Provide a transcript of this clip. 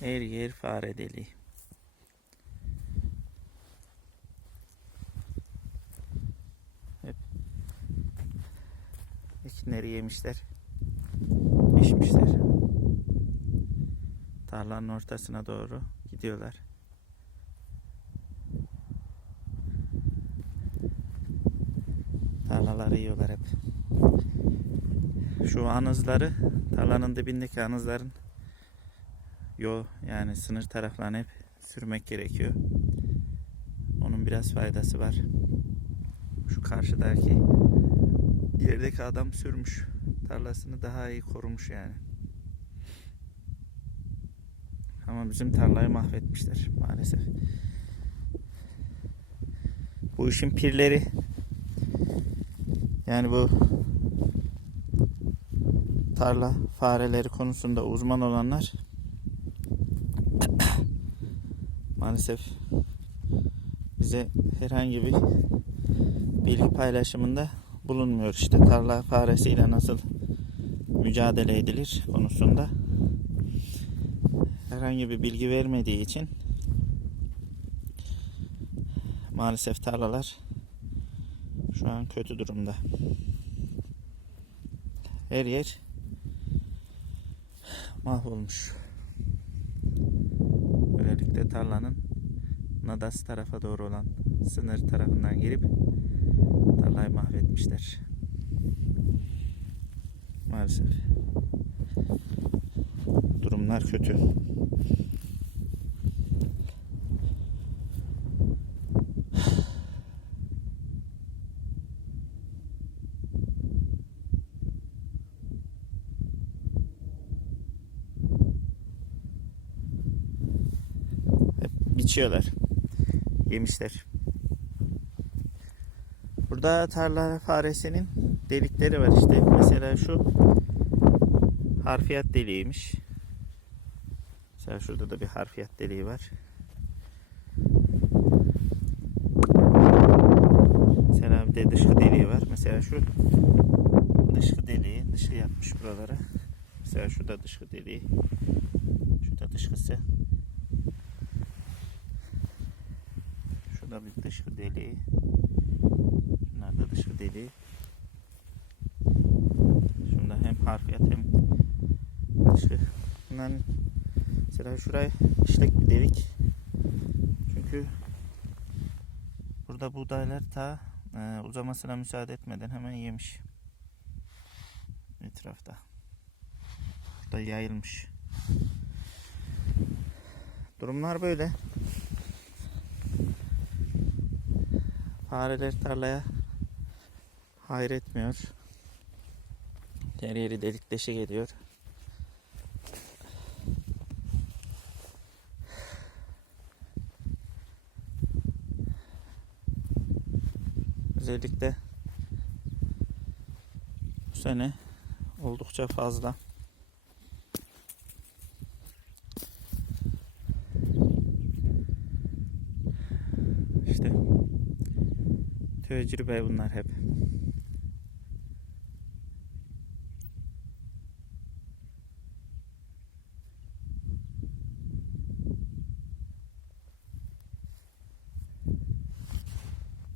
Her yer fare deliği. Hep ekinleri yemişler. Pişmişler. Tarlanın ortasına doğru gidiyorlar. Tarlaları yiyorlar hep. Şu anızları, tarlanın dibindeki anızların Yo yani sınır taraflarını hep sürmek gerekiyor. Onun biraz faydası var. Şu karşıdaki yerdeki adam sürmüş. Tarlasını daha iyi korumuş yani. Ama bizim tarlayı mahvetmişler maalesef. Bu işin pirleri yani bu tarla fareleri konusunda uzman olanlar maalesef bize herhangi bir bilgi paylaşımında bulunmuyor. İşte tarla faresiyle nasıl mücadele edilir konusunda herhangi bir bilgi vermediği için maalesef tarlalar şu an kötü durumda. Her yer mahvolmuş. Böylelikle tarlanın Nadas tarafa doğru olan sınır tarafından girip tarlayı mahvetmişler. Maalesef. Durumlar kötü. Hep biçiyorlar. Yemişler. Burada tarla faresinin delikleri var işte. Mesela şu harfiyat deliğiymiş. Mesela şurada da bir harfiyat deliği var. Mesela bir de dışkı deliği var. Mesela şu dışkı deliği. Dışkı yapmış buralara. Mesela şurada dışkı deliği. Şurada dışkısı. Şurada bir dışkı deliği. Şunlar da dışkı deliği. Şunda hem harfiyat hem dışkı. Bunların mesela şuraya işlek bir delik. Çünkü burada buğdaylar ta e, uzamasına müsaade etmeden hemen yemiş. Etrafta. Burada yayılmış. Durumlar böyle. Fareler tarlaya hayretmiyor. Her yeri delik deşik ediyor. Özellikle bu sene oldukça fazla. İşte tecrübe bunlar hep.